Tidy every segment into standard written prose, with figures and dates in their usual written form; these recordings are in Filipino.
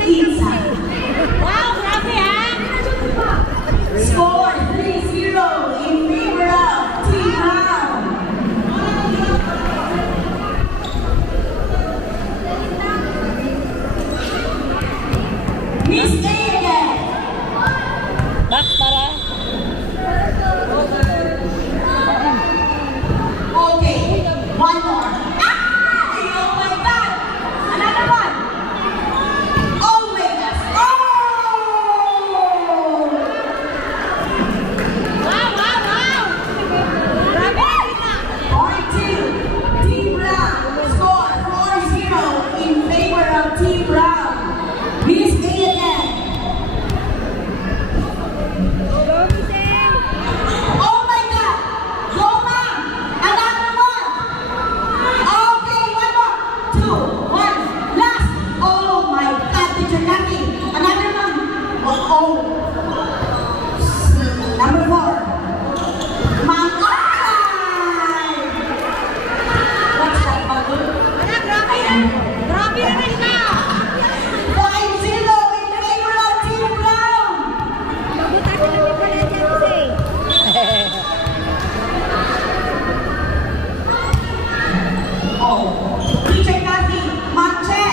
Inside. Wow, grabe ha! Score 3-0 in favor of Team Brown. Miss A again. Box para. Okay, one more. Oh my God! Another one. Oh my God! Oh! Wow, wow, wow! Grabe! Point two. Team Brown. Score 4-0 in favor of Team Brown. Miss A again. Oh my God! Go, ma'am! Another one! Okay, one more. 2, 1, last. Oh my God, Teacher Lucky. Another one. Oh. Number 4. Ma'am. What's that, Bago? Grabe yan. Grabe na siya. 5-0 in favor of Team Brown. Oh, Teacher Kathy, Manche,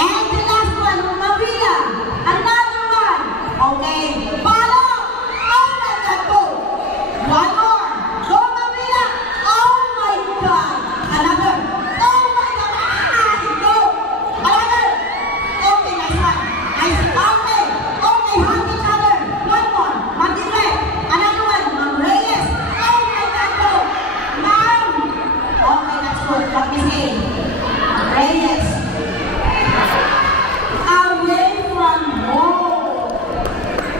and the last one, Mavila. Another one. Okay, follow. Oh my God, go. One more. Go, Mavila. Oh my God. Another. Oh my God. Go. Another. Okay, nice one. Nice. Okay. Okay, hug each other. One more. Mavila. Another one. Ma'am Reyes. Oh my God, go. Ma'am. Okay, that's good. Let me see. Reyes. Away from home.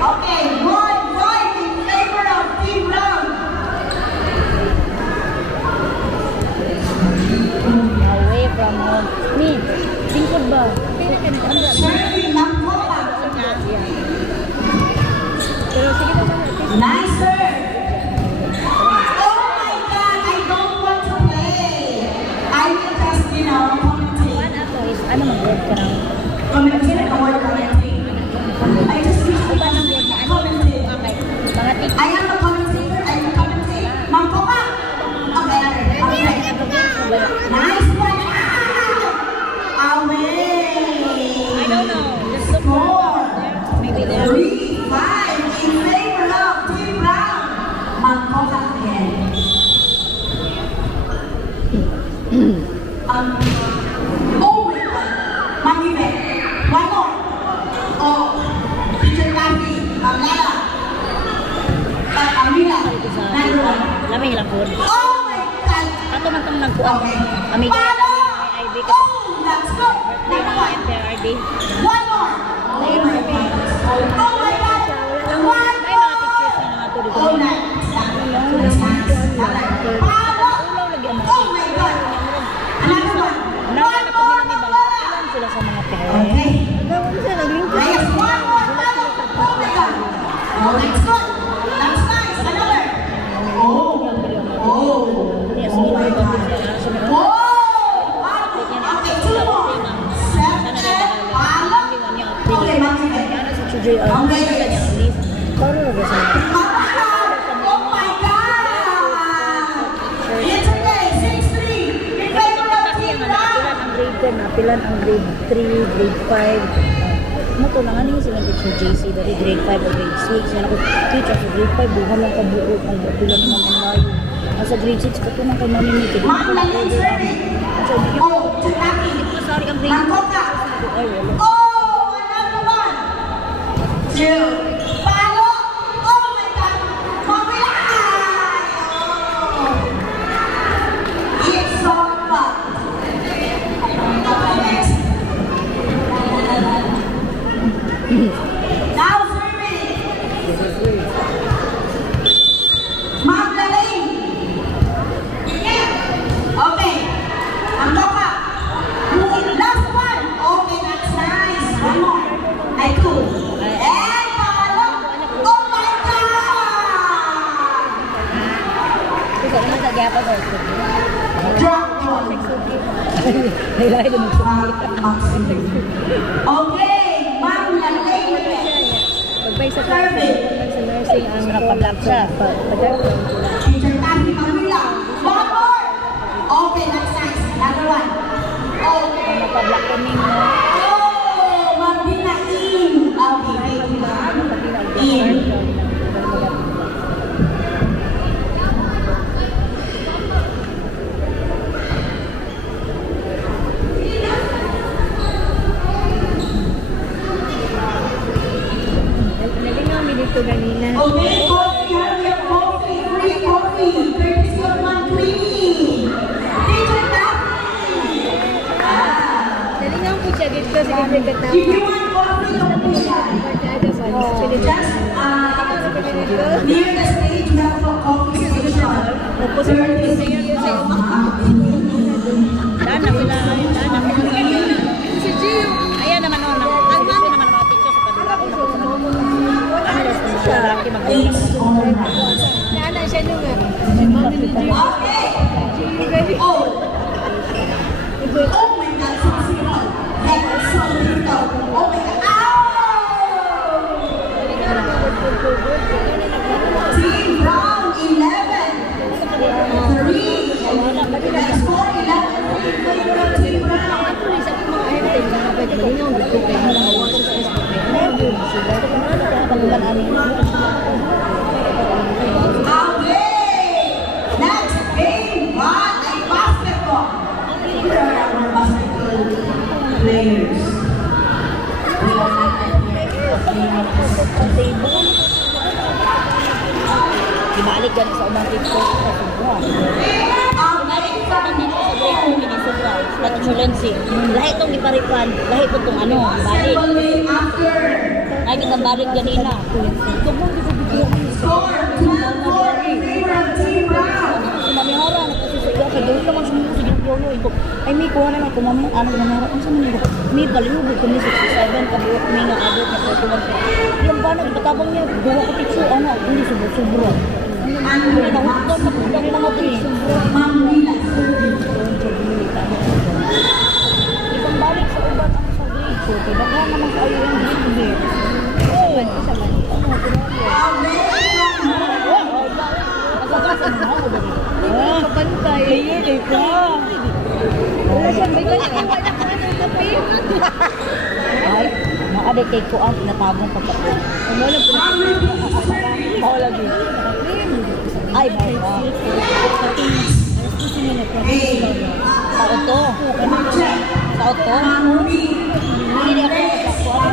Okay, 1-5 in favor of Team Brown. Away from home. Me, lingkod ba? Shirley Lampopa. Pero sige na ba? Nice serve. Oh my God, I don't want to play. I will just, commentate. Ano mag-word ka na? Commentate, award commentate. I just wish to commentate. Mga tip. I am a commentator. I will commentate. Mampoka. Okay. Nice one. Away. I don't know. Just look Score. maybe there. 3-5 in favor of Team Brown. Mampoka again. Oh my God. Mangibe. One more. Oh. Teacher Kathy. Mamela. Amila. Number 1. Lamig lang po. Oh my God. Ato man itong nagkuhan. Okay. Amiga. Follow. Ay, IB ka. Oh, that's good. Birthday Number mo 1. MPRD. One more. Oh my God. Oh my God. One May mga pictures na mga tuloy. Oh, nice. Follow. Oh my God. Another one. One more. Ilan sila sa mga pera? Okay. Nag-lingkod. Yes, one more. Follow. Oh my God. Oh, that's good. That's nice. Another. Oh. Oh. Yes, Oh my God. Oh. Okay, 2 more. 7. Follow. Okay, Mami. Okay. Paano na ba sa Oh my God! It's okay, 6-3. In favor of Team Brown. ang grade 10, napilan ang grade 3, grade 5. Ano to lang, ano yung sila teacher JC, dari grade 5 o grade 6. Yan ako, teacher, sa grade 5, buha lang kabuo, ang napilan naman ang layo. Nasa grade 6, kato ng kay Mami Miki. Ma'am Lalay serving. Oh, Chutaki. Sorry, ang grade 5. Mangkoka. Ay, wala. Oh, another one. 2. Follow. Oh my God. Mabila. Oh. It's so fun. Next. Now serving. Ma'am Lalay. Okay. Mangkoka. Last one. Okay, that's nice. One more. Like 2. And follow. Oh my God! Ito, ano sa gyapa ko? Drop one. Nailahi na Okay. qualify sa nursing ang Nakapablog siya. Teacher Kathy Manila. One more. Okay, that's nice. Another one. Okay. Nakapablog kami mo. Oh, Martina in. Okay, in. Dito ganina. Okay, coffee. Have your coffee. Free coffee. 30 Queen. Teacher Kathy. Dali nga po siya dito sa ganda-ganda. If you want coffee, don't be shy. Just near the stage, we have a coffee station. Si Gio. Ayan naman o. Ang mami naman ang mga picture sa kanila. Nana siya nung si mami ni Gio. Okay. Oh. Oh my God, so simple. That's so simple. Oh my God. Team Brown, 11. 3. That's 4, 11. Team Brown. Okay. Next game, basketball. Here are our basketball players. Ibalik ganun sa ubang tip ko sa Subra. Natutulensi. Lahat itong iparipan. Lahat itong ano, balik. Ay, kita balik ganina. Score 2-4 in favor of Team Brown. Sinamihara, nagpasisigaw. Kaya gawin naman siya mo sige yoyo. Ito, ay may kuha naman kung mamang ano namara. Ang sa manila. May balingubog kami 67. Kabuot may nakabot na 41. Yung ba nagpatabang niya, gawa ko picture. Ano, hindi subra. Ano, nahuktan na pagdang mga subra. Ibang balik sa ubat ang sa grade 2. Kaya baka naman kayo yung grade B. Oo, isa man. Ano, kapantay. Player day ka. Wala siya, may ganyan. Ay, nakadetect ko ang pinatabong pagkakas. Ano lang po? Ako lagi. Ay, may ka. Sa auto. Sa auto? Hindi ako magkakuha.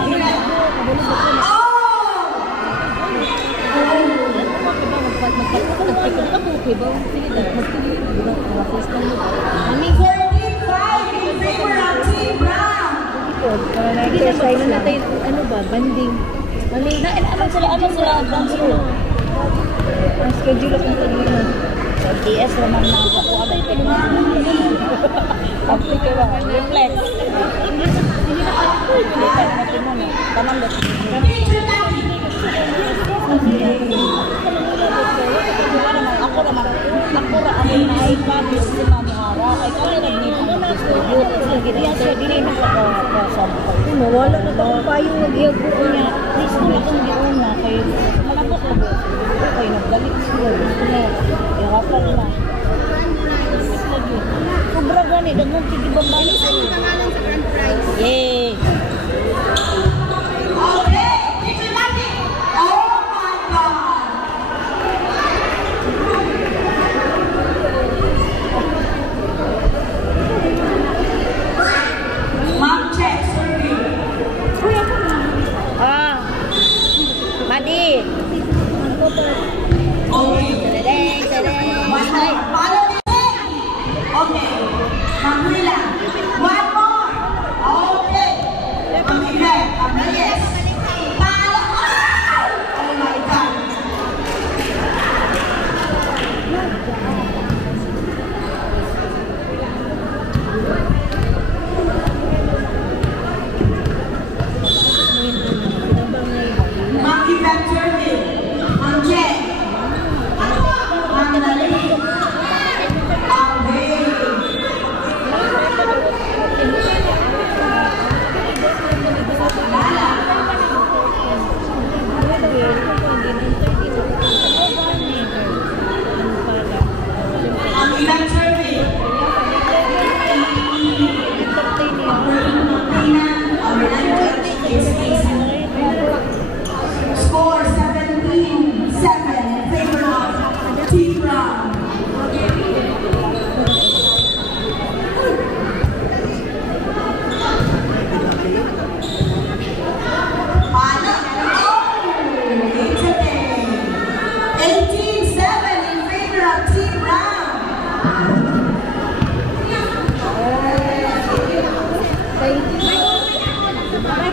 Mami, 45 in favor of Team Brown. Hindi naman natin, ano ba, banding. Mami, ano sila, dancing. Ang schedule ako ito dito. Sa DS naman na ako. Ano yung pinag-aaral? Public ka ba? Reflex. Hindi na ako. Reflex natin mo. Tamang dapat. Ako naman ay kapis si Mami Hara. Ay kami nag-name ang distribute. Kasi hindi na pagkasama. Nawala na tayo pa yung nag-iago niya. Please ko na kung giuna. Kaya malabot na ba? Kaya naggalit siya. Gusto na. Irapan na. Sobra gani. Dagong tigibang balik. Yay! Okay, teacher Lucky. Oh my God. Mom check, survey. Madi! Okay. Tadadeng, tadadeng. One more. Follow me. Okay. Manila. One more. Okay.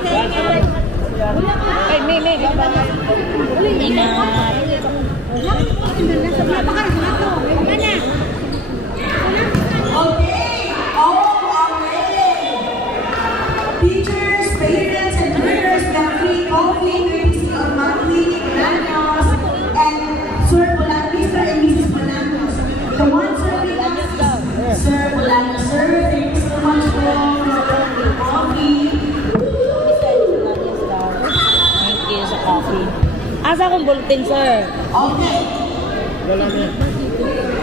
Ay, may. Ingat. Okay. Oh, already. Teachers, parents, and learners got free coffee courtesy of monthly Bolaños and Sir Mr. and Mrs. Bolaños. The one serving us, Sir Bolaños, sir, thank you so much for the coffee. Thank you sa coffee. Asa akong bulletin, sir? Okay.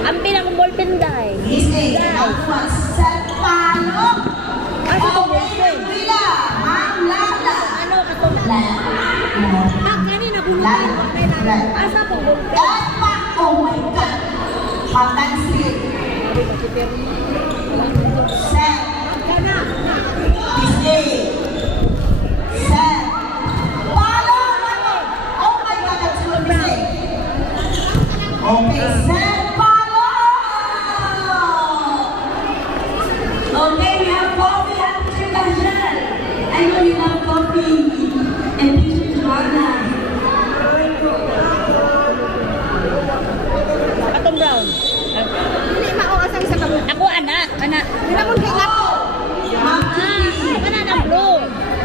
Ampin akong ballpen, guys. Miss A, Alphonse, sa palo. Asa akong Okay, ballpen? Wila, Ma'am Lala. Ano katong Lala. Asa akong ballpen? Dapat, oh my God. Patan Street. Set. Miss A. Set. Palo. Oh my God, that's what Miss A. Okay, set. Palo. Okay, we have coffee at Teacher Daniel. I know you love coffee. And Teacher Joanna. Katong brown. Ako, anak. Ma'am Kitty. Ako na ng blue.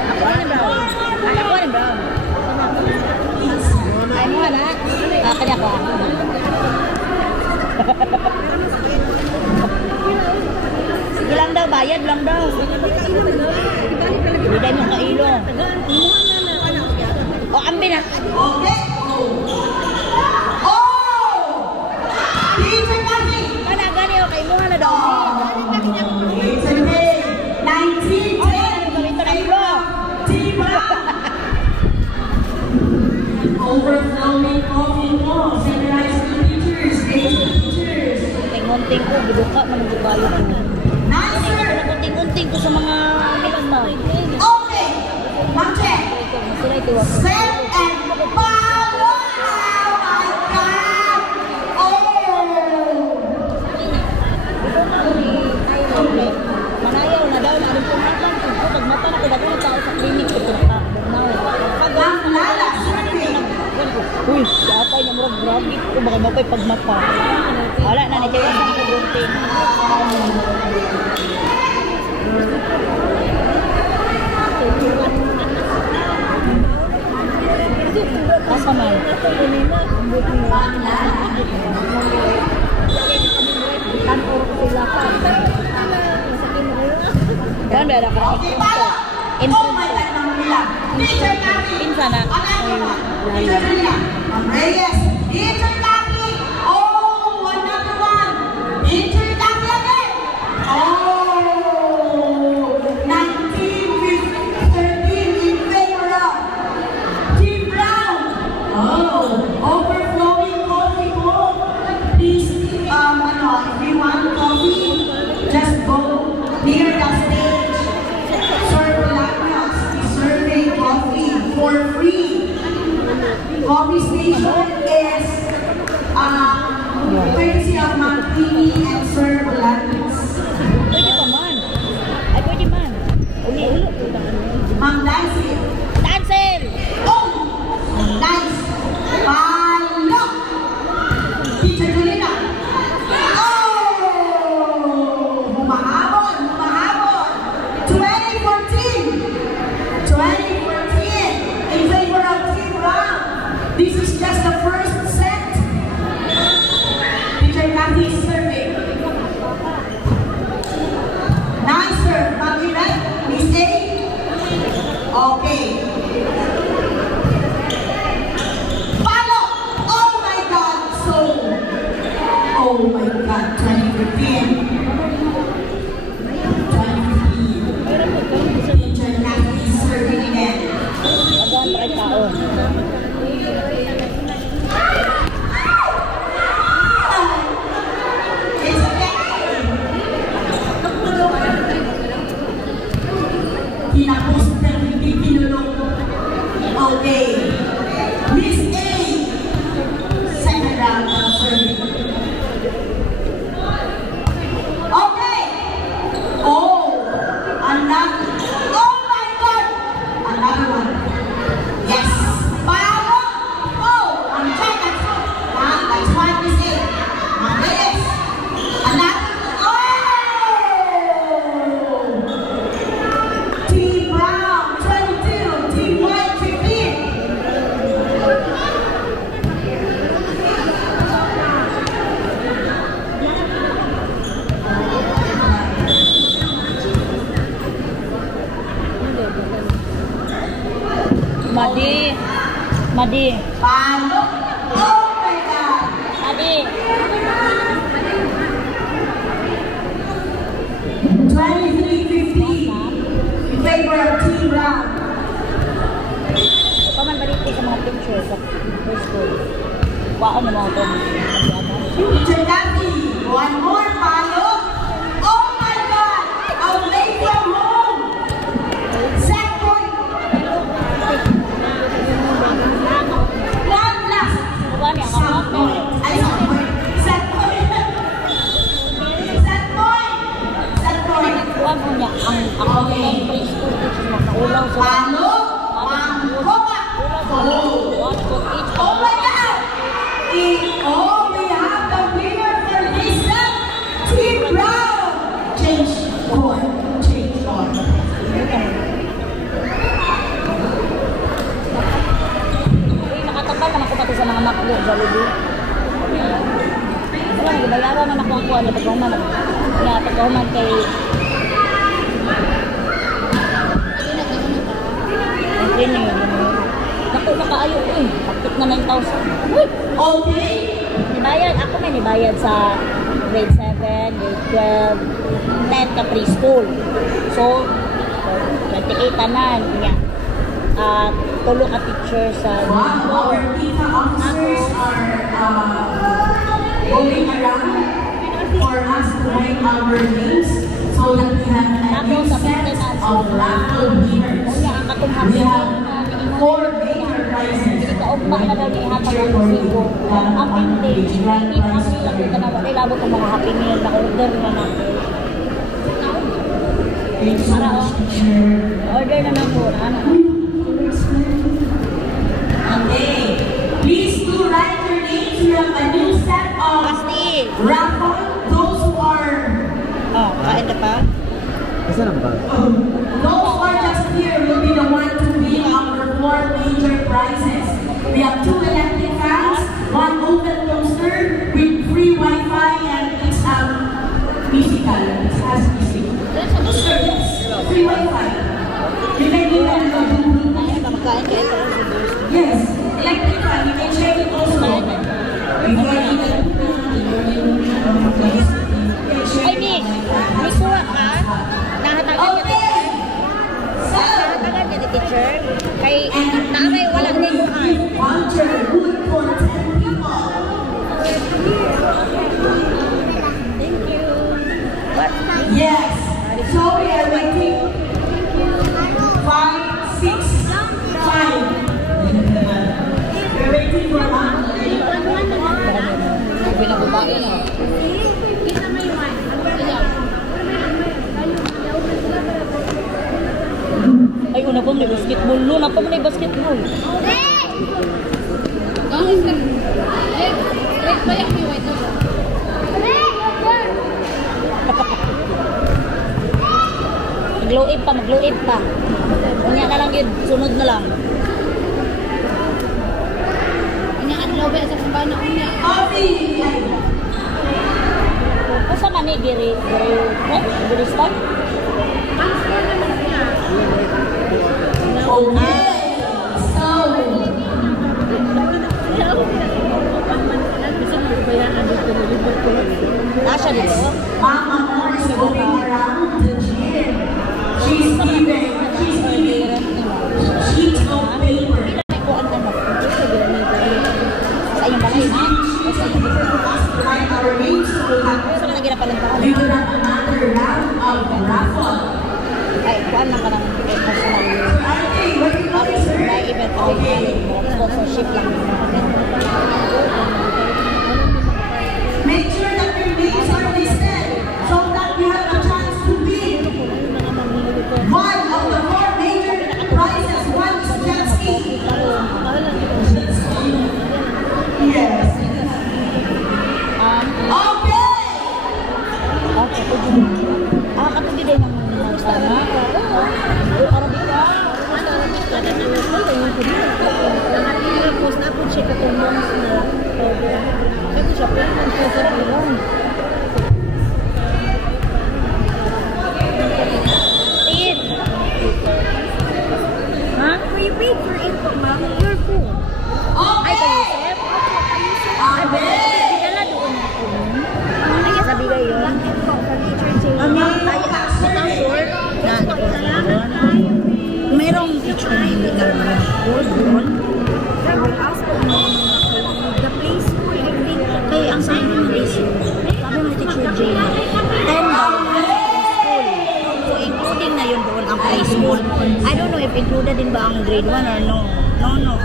Ako na ng brown. Ako na ng brown. Ay mo, anak. Kanya ko. Sige lang daw, bayad lang daw. Biday mo kailong. O, ambi na. Okay. Oh! Teacher Kathy. Mana gani o kay mo na daw. Teacher May. 1910. Team Brown. Overflowing coffee mo. Generalized school teachers. Teachers. Unting-unting ko, biduka man ang kayo ko. Nicer. Unting-unting ko sa mga milan na. Okay. Ma'am Che. Sila ito. Set and follow. Oh my God. Oh. Manayaw na daw na anong pumatan. Pag mata na ko dati na tao sa klinik ko pinaka. Ma'am Lala. Survey. Uy, atay niya murag grabe ko baka mapay pagmata. Wala na ni Jay ang gunting. Asa man? Tanor sila ka. Dan ada ka. Okay, follow. Oh my God, Ma'am Mila. Teacher Kathy. Pinsan na. Teacher Mila. Ma'am Reyes. Teacher Kathy. Oh, another one. Teacher Kathy again. Oh, 1913 in favor of Team Brown. Oh, overflowing coffee mo. Please, if you want coffee, just go near the stage. Sir Bolaños is serving coffee for free. Coffee station is courtesy of Ma'am Tini and Sir Bolaños. Pwede pa man. Ay, pwede man. Uli-ulo. Ma'am Nancy. Cancel! Oh! Nice! Palo! Teacher Julina. Oh! Humahabol! 2014! In favor of Team Brown. This is just the first set. Teacher Kathy is serving. Nice, sir. Ma'am Yvette, Miss A. Okay. Follow! Oh my God! Oh my God, 2015. 2015. Teacher Kathy is serving again. Abuhan pa kayo taon. It's okay. Kinapos na hindi pinulong. Okay. Miss A. Second round of serving. Madi. Madi. Palo. Oh my God. Madi. 23-50 in favor of Team Brown. Paman balik ko sa mga picture sa first school. Waon na mga ito. Teacher Kathy, one more palo. Oh my God. Away from home. Set point. One last. Set point. Ay, set point. Set point. Set point. Set point. Kuwan mo niya. Ang preschool teachers makaulaw sa... Palo. Oh my God! Oh, we have the winner for this set, Team Brown. Change point. Change point. Uy, nakatambal naman ko pati sa mga maklo, Jollibee. Wala, nagibayaran na nakuha ko. Ano, pagkahuman. Kaya, pagkahuman kay... Ang yun. Naku, nakaayo ko eh. Pakit na 9,000. Uy! Okay. Nibayad. Ako may nibayad sa grade 7, grade 12, 10 ka preschool. So, 28 tanan. Niya. Tulo ka teacher sa... Wow, our PITA officers are going around for us to write our names so that we have a new set of raffle winners. We have 4 major prizes. Kaumpak na daw niya hatang ang resibo. Ang pindage. Hindi na kasi lang dito na wala. Ilabot ang mga happy meal na order na natin. Para o. Order na lang po. Okay. Please do write your names. We have a new set of raffle. Those who are... Oh, kain na pa? Those who are just here will be the one to win our 4 major prizes. We have 2 electric fans, 1 open toaster with free Wi-Fi, and it's musical. It has music. Sure, yes. Free Wi-Fi. You can even yes, electric fan. You can check it also. Ay, Nick! May kuha ka? Nahatagan niya ni teacher. Kay naamay wala na yung voucher good for 10 people. Thank you. What? Yes. So we are waiting. 5, 6, 5. We're waiting for one. Sabi na babae na. Ay, una po may basketball. Luna po may basketball. Mag-low-ip pa. Kanya na lang yun. Sunod na lang. Kanya ang low sa kumbana ko niya. Coffee. Kasa man eh, giri start? Okay. So, Nasha dito? Mama Moore is going around the gym. She's giving sheets of paper. Sa iyong balay na? Write our names. We will have another round of raffle. Ay, kuhaan lang ka ng personal. Okay, what do you want to say? May event ko sponsorship lang. Make sure that your names are listed so that you have a chance to win one of the 4 major prizes. One is jet ski. Yes. Okay. Okay, katulad din ng sana. Arabika. Post na po siya katulong sa ito siya plan ng present lang. Tin. Ha? Creepy. Mr. Info, ma'am. Your phone. Ay, kay Yusef? Ay, bigala doon ako. Ay, sabi kayo. Ay, butang short na mayroong teacher na hindi na doon. The place ko, I think, kaya ang sabi ng race, sabi ng teacher Jane, 10 school. So, including na yun doon ang preschool. I don't know if included din ba ang grade 1 or no. No.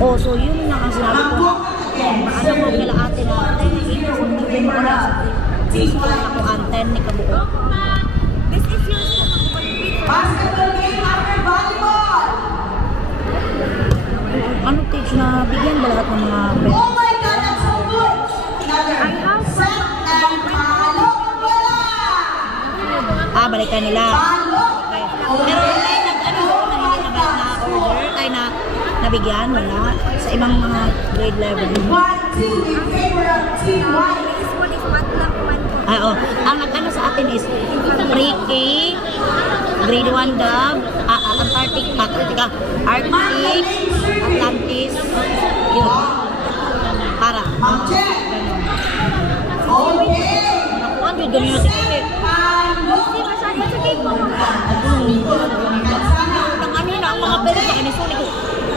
Oh, so yun na ang sinabi ko. Ano ko kila ate na, included mo na sa preschool ako ang 10 ni kabuo. This is your school. Basketball game after volleyball. Ano teach na bigyan ba lahat ng mga Oh my God, that's so good. Another set and palo. Wala. Balikan nila. Palo. Pero may nag-ano na hindi na-order, ay nabigyan, wala. Sa ibang mga grade level. 1-2 in favor of Team White. Ang nag-ano sa atin is pre-K, grade 1 dub, Antarctica, Arctic, Atlantis, yun. Para. Okay. Okay. Nakuha, yun doon yung sikit. Ang mga pera sa kanisulit ko,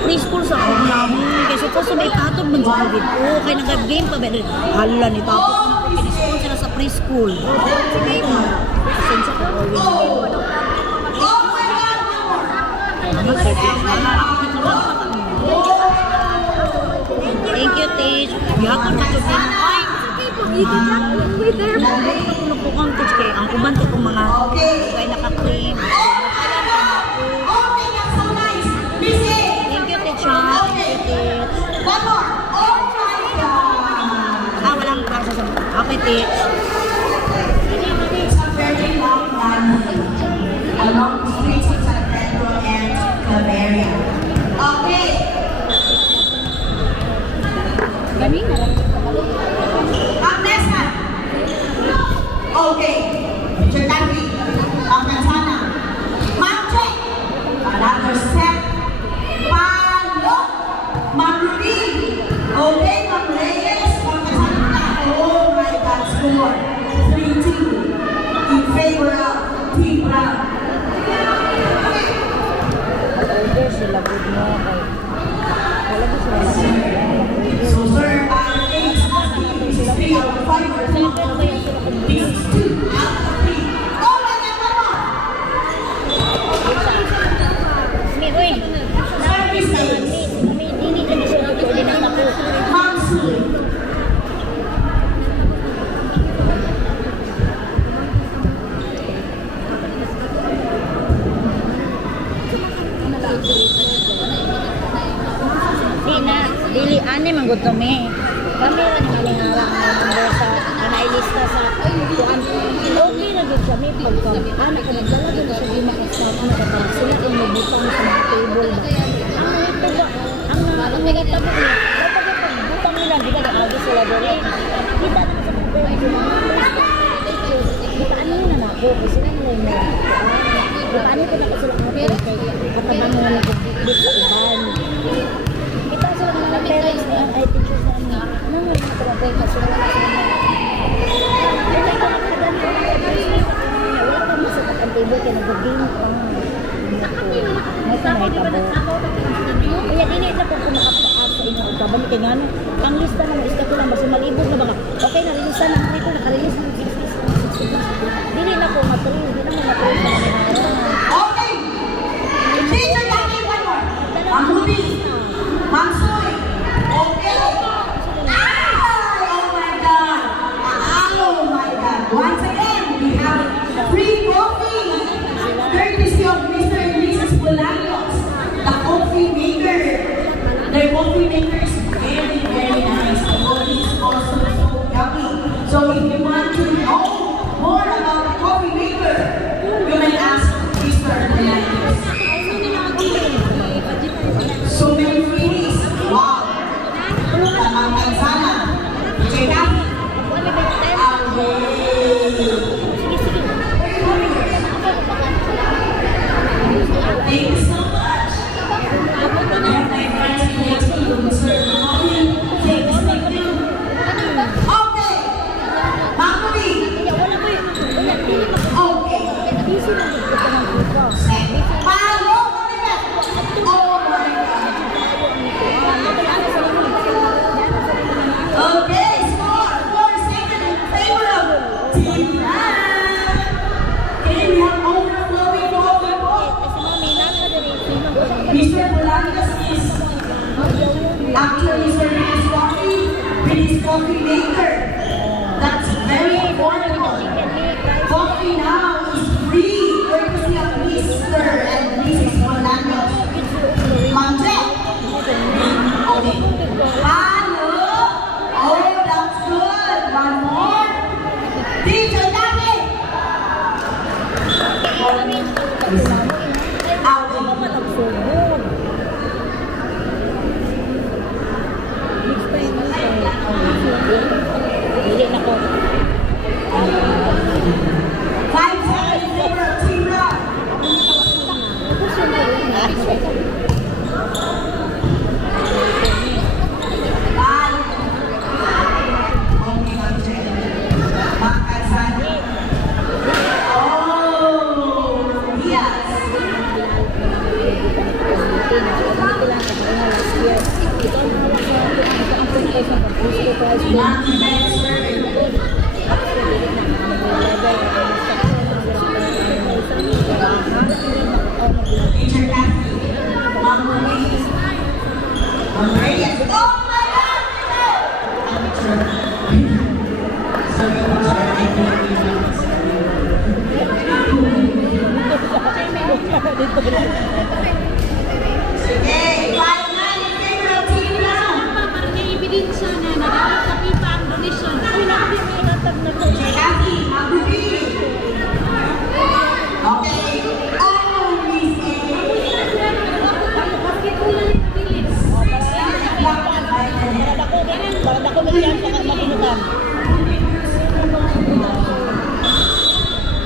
preschool sa ako namin. Kaya supposed to may patod man sa COVID. Oo, kaya nag-game pa ba? Hala, ni tapos kanisulit sila sa preschool. Sensya ko. Thank you, Tej. Bihakon na ito din. Ay, pinupukang Tej kay ang uban ko kung mga kay naka-claim. Thank you, Tej. One more. Oh my God. Walang klasa sa okay, Tej. It's a very long runway along the streets of San Pedro and Claveria. Okay. Up next one. Okay. Chitati. Pagkansana. Manche. Another step. Palo. Mamuri. Okay, Ma'am Reyes. Pagkansana. Oh my God, score. 3-2 in favor of Team Brown. Order sila good mo kay wala ba sila So, sir, this is 3 out of 5 or 2 out of 8. This is 2 out of 3. Oh my God, come on! uy Services. dili na siya koordinate ako Monsoon. dili ani man gud kami kami ra ni malingara ang number sa nailista sa kuan okay na gud kami pagka ana ka nagdala dun sa di maka-staff na kapag sila ang magbutang sa mga table ba ang mga tabo niya kapag butang nila di ba agi sila dere kita na sa mga kita na ako kasi na mo paano ko na sila kay katabang na nagdit sa uban kita sila mga parents na ay teachers na nung mga trabaho kasi wala ka mo sa table kaya nag-game may tabo kaya dili na po kumakapaas sa inyong usaban kaya nga ang lista na lista ko lang basta malibog na baka okay na release na dito nakarelease na dili na po matril dili na mo matril Okay. Teacher Jackie, one more. Ma'am Ruby. Ma'am Soy. Okay. Oh my God. Oh my God. Once again, we have free coffee. Courtesy of Mr. and Mrs. Bolaños, the coffee maker. Their coffee maker is very, very nice. The coffee is also so yummy. So if you want to know more about the coffee maker, you may ask Mr. Bolaños. So many freebies. Wow. Manzana. Chitati. Thank you so much. Mr. Bolaños is actually serving his coffee with his coffee maker. That's very important. Coffee now is free, courtesy of Mr. and Mrs. Bolaños. Ma'am Jack. Okay. Hello. Oh, that's good. One more. Teacher David. Dili na ko. 5 seconds for Team Rock.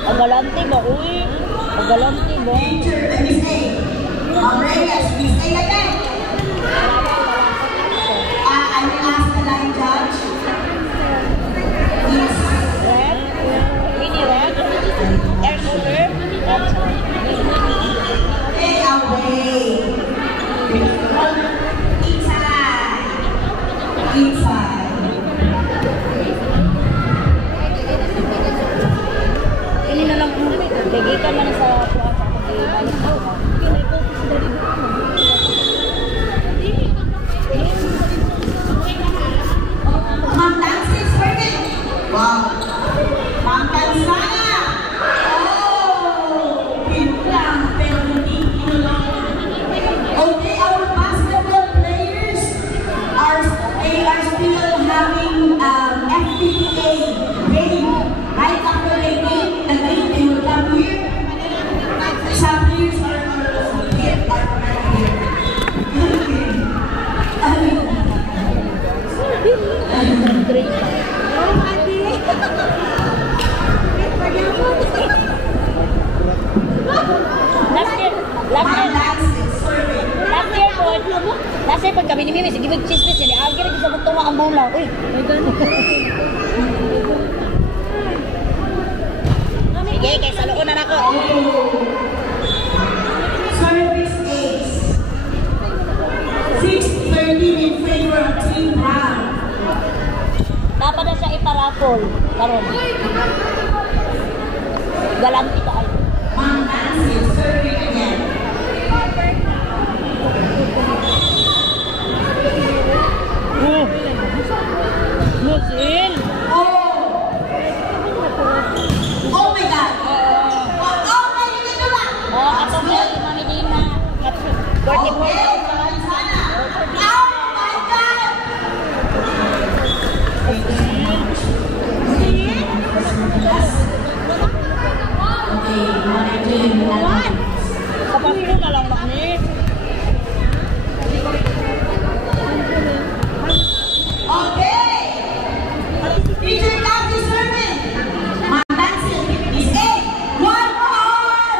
Ang galante ba? Uy! Ang galante ba? Teacher, Miss A. Reyes, Miss A again. I will ask the line judge. Yes. Red? Mini red? Air cooler? Stay away. Inside. Inside. Ini na lang kung kagikan na sa puwan sa pag-ibalik ko. Ma'am Nancy is perfect. Wow. Ma'am Tanzana. Oh, pinlang pero hindi kinulong. Okay, our basketball players are still having FPTA game. Right after the game, they will come here. Some players are here. Last year, pag kami ni Mimi, sige mag-chismis yan. Agi na sa butong ang bola. Uy! Sige, kaya sa loonan ako. Service ace. 6-13 in favor of Team Brown. Dapat na siya iparapol. Karon. Galanti ka ay. Ma'am Nancy is serving again. Musil! Oh my God! Oh my God! Oh, atong yan si Mami Dina. Okay, Tanzana. Oh my God! Okay, Kapatid na lang ni. okay. Teacher Kathy serving. Ma'am Nancy is A. One more.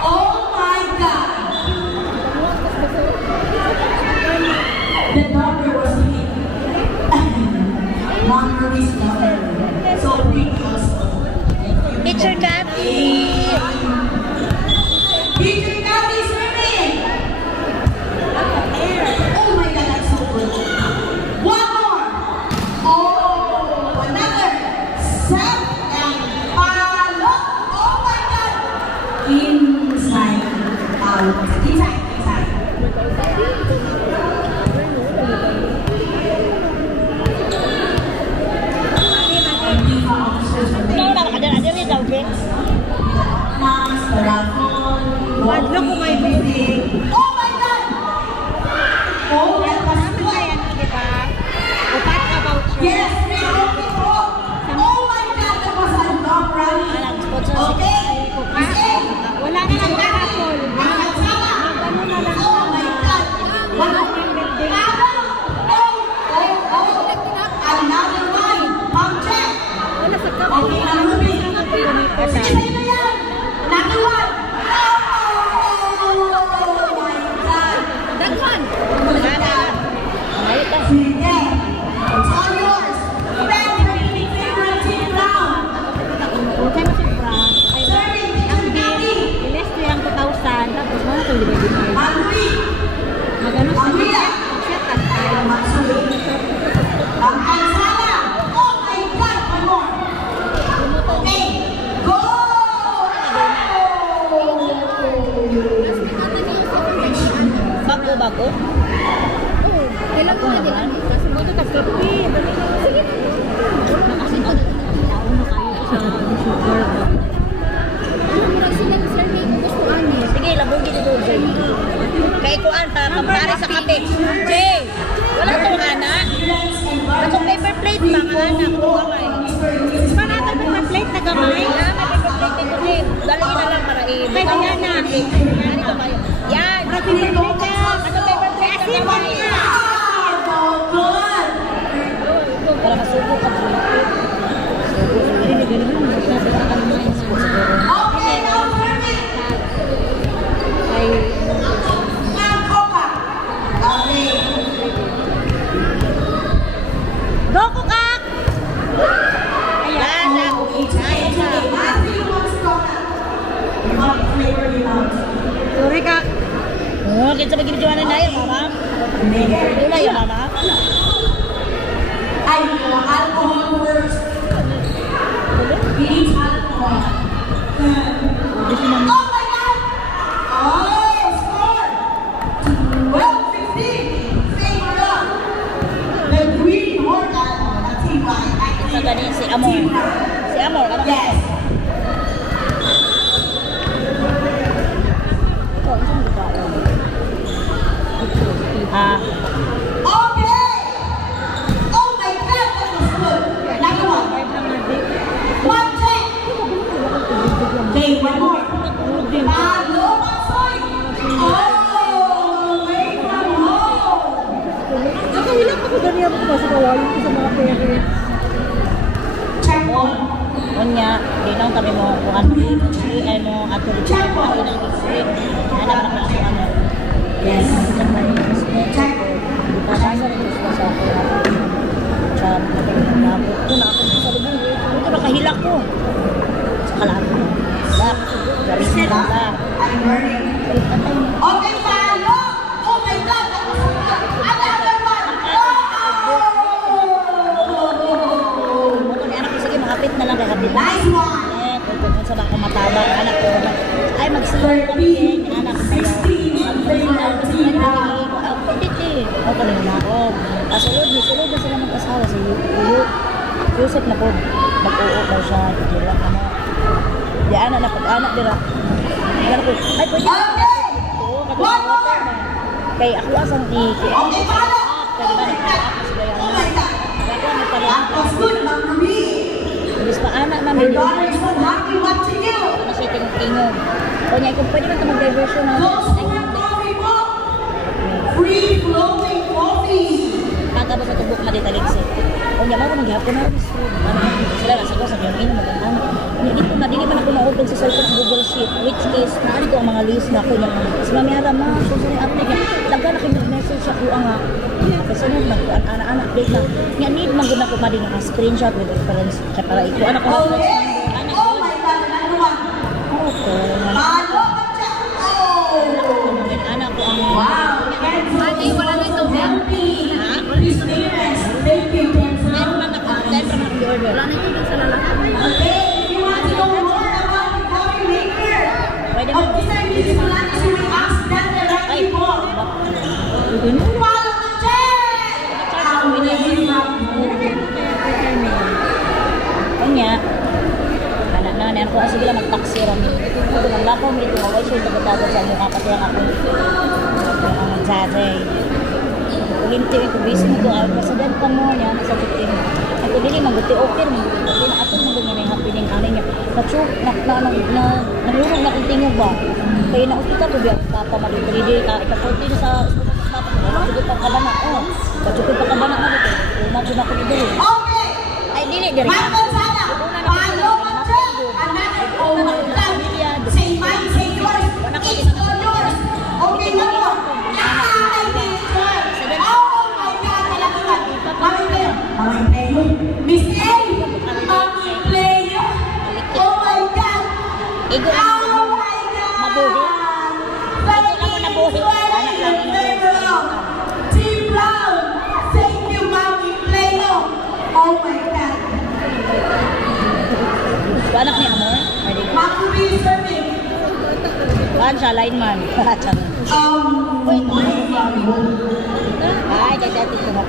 Oh my God. The number was hit. Number is number. So pretty also. Teacher Kathy! Teacher Kathy serving. Oh my God, that's so good. One more. Oh, another. Set and follow. Oh my God. Inside, out. Inside, inside. bago? Oo. Kailan ko na din. Kasi mo ito kapipi. Sige. Kasi ito, nauna kayo sa sugar ba? Murag sila ni Sir May kung gusto ani. Sige, labugi dito, Jay. Kay kuan para kampare sa kape. Jay, wala tong anak. Atong paper plate mga anak ko gamay. Para ito paper plate na gamay. May paper plate dito din. Dali na lang para May kaya na. Yan ito kayo. Yan. Paper plate na. Ano paper plate na gamay? So good! Para masubo ka po. Okay, now serving! Ay, Now coca! Okay. Doko kak! Ayan. Matthew wants coca. What flavor you want? Sorry kak. Oh, kinsa ba ginijuanan na yun, mama? Wala yun, mama? I know alcohol works. He needs alcohol. Oh my God! Oh, score! 12-15. Favor up. The green horn. That's team right. Sa ganin si Amor. Si Amor, ano? Yes. Ito, ano siyang lupa? Ah, Okay. Oh my God, that was good. Another one. 110. Okay, one more. Pablo Masoy. Oh, way from home. Nakahilap ako dali ako ba sa kawalan ko sa mga pere. Check one. Unya, di lang kami mo kuhan ay mo ato rin sa kuhan ng district. Anak na ako ano. Yes. Check. Ipasasa rin gusto sa ako. Sa mga ito na ako sa lubong. Ito nakahilak ko. Sa kalaan ko. Hilak. Gabi sila. I'm learning. Okay, Pablo. Oh my God, that was good. Another one. Oh. Moto ni anak ko, sige, makapit na lang. Kakapit na. Nice one. Eh, kung sa baka mataba, anak ko. Ay, mag-sipon ko din. Anak ko sa'yo. Moto na yun ako. Sulod na sila mag-asawa sa Yusuf na po. Mag-uo daw siya. Hindi lang ano. Di anak na pag-anak dira. Ay, pwede. Okay. Oo, One more. kay ako asang Okay, Pablo. Kaya di ba nagpalak ko sila Oh my God. Kaya ko nagpalak. That was good, Mama Marie. Imbis pa anak Your namin. daughter is so happy watching you. Kasi tingong-tingong. O niya, kung pwede ka ito mag-diversion na. No sugar coffee book. Free flowing coffee. Pagka ba sa tubok maditaligsi. O niya, mara maghihapon na rin. Sila nasa ko sa yung ino magandang. Dito na, dili man ako na-open sa cellphone ng Google Sheet, which is, naari ko ang mga list na ako niya. Kasi mami alam na, susunod update niya. Taga na kayo message ako ang kasi sunod na, anak-anak update na. Nga need maguna ko mali ng screenshot with reference. Kaya para ikuha na ko. Okay. Oh my God, another one. Okay. Pablo, Pacha. Oh. Anak ko ang... Wow. Ate, wala na ito. Healthy. This famous. Thank you, Meron man ako, order. Wala na ito dun sa lalaki. Okay, if you want to know more about the coffee maker, Pwede of mo. this time, this is Malaki, so we ask them directly po. Follow the check! How will you have Kanya, anak na, nayan ko kasi sila mag-taxi rami. Ito nang lako mo ito, wala siya itagatagod sa mukha kasi ang ako ang magsasay. Kulinti ko, busy mo ito, ay president pa mo niya, nasa 15. Ako dili, maguti okay, maguti na atong mga ganyan ay happening kanin niya. Nahulog na kung tingog ba? Kaya na-hospital ko biya, papa mag-3D, ika-40 na sa papa, wala ko pa kabana, pachukod pa kabana na dito, umabot na ko dito. Okay! Ay, dili, diri. Ma'am Gonzaga, follow the check! Another over time. Say mine, say yours. It's all yours. Okay, one more. I did it yours. Oh my God, talaga ba? Mami Playo. Mami Playo. Miss A. Mami Playo. Oh my God. Igo lang Oh mo. my God. Mabuhi. Thank Igo lang mo nabuhi. you, Flavor Up. Team Brown. Thank you, Mami Playo. Oh my God. Anak ni Amor? Pwede ko. Mami serving. Saan siya? Lineman. Wait, dati ko na.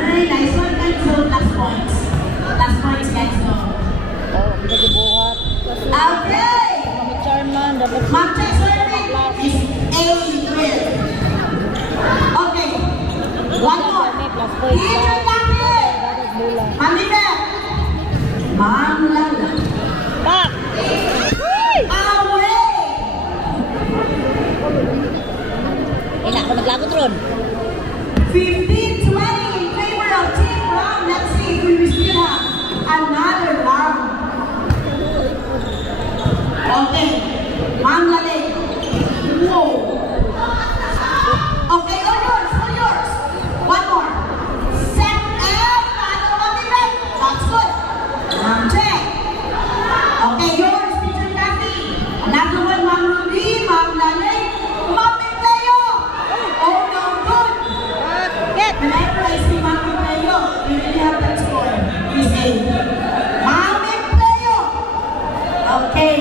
Ay, nice one, guys. So, last points. Last points, guys. So. Oh, bisa dibuhat. Okay! Kami Charman, dapat Mag-check survey is A-drill. Okay. One more. plus point. Teacher Kakile. Dapat bola. Mamime. Ma'am Lala. Pak! Away! Ina ako naglagot ron. 15-20 in favor of Team Brown. Let's see if we still have another round. Okay. Ma'am Lale. Whoa. Okay, all yours, all yours. One more. Set and paddle on the right. That's good. Ma'am Check. Okay, yours, Teacher Kathy. Another one, Ma'am Ruby, Ma'am Lale. Ma'am Tayo. Oh, no, good. Get! Whenever I see Ma'am Tayo, you really have that score. Please say, Ma'am Tayo. Okay.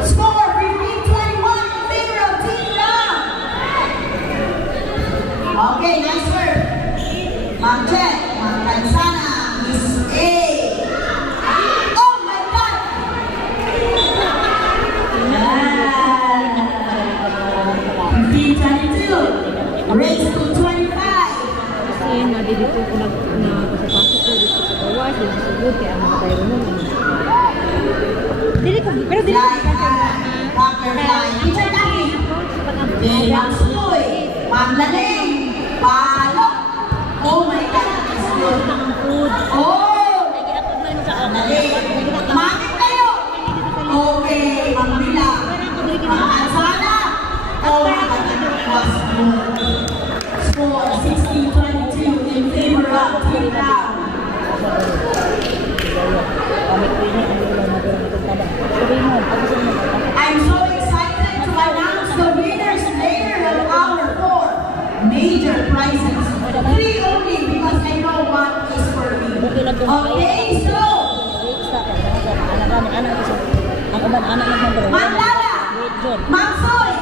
Score 15-21 in favor of Team Brown. Okay, nice work. Ma'am Check, Ma'am Kansana, Miss A. Oh my God! Yeah. 15-22. Race to 25. Kasi dito ko napasapasok ko dito sa gawas, dito sa good, kaya mga tayo nun. Pero dili ko Butterfly. Teacher Kaki. Okay, Ma'am Suy. Ma'am Laling. Palo. Oh my God. That's good. Oh! Mami kayo. Okay, Ma'am Mila. Ma'am Ansana. Oh my God. That was good. Score 16-22 in favor of Team Brown. I'm so excited to announce the winners later of our 4 major prizes. 3 only because I know one is for me. Okay, so Ma'am Lala, Ma'am Soy,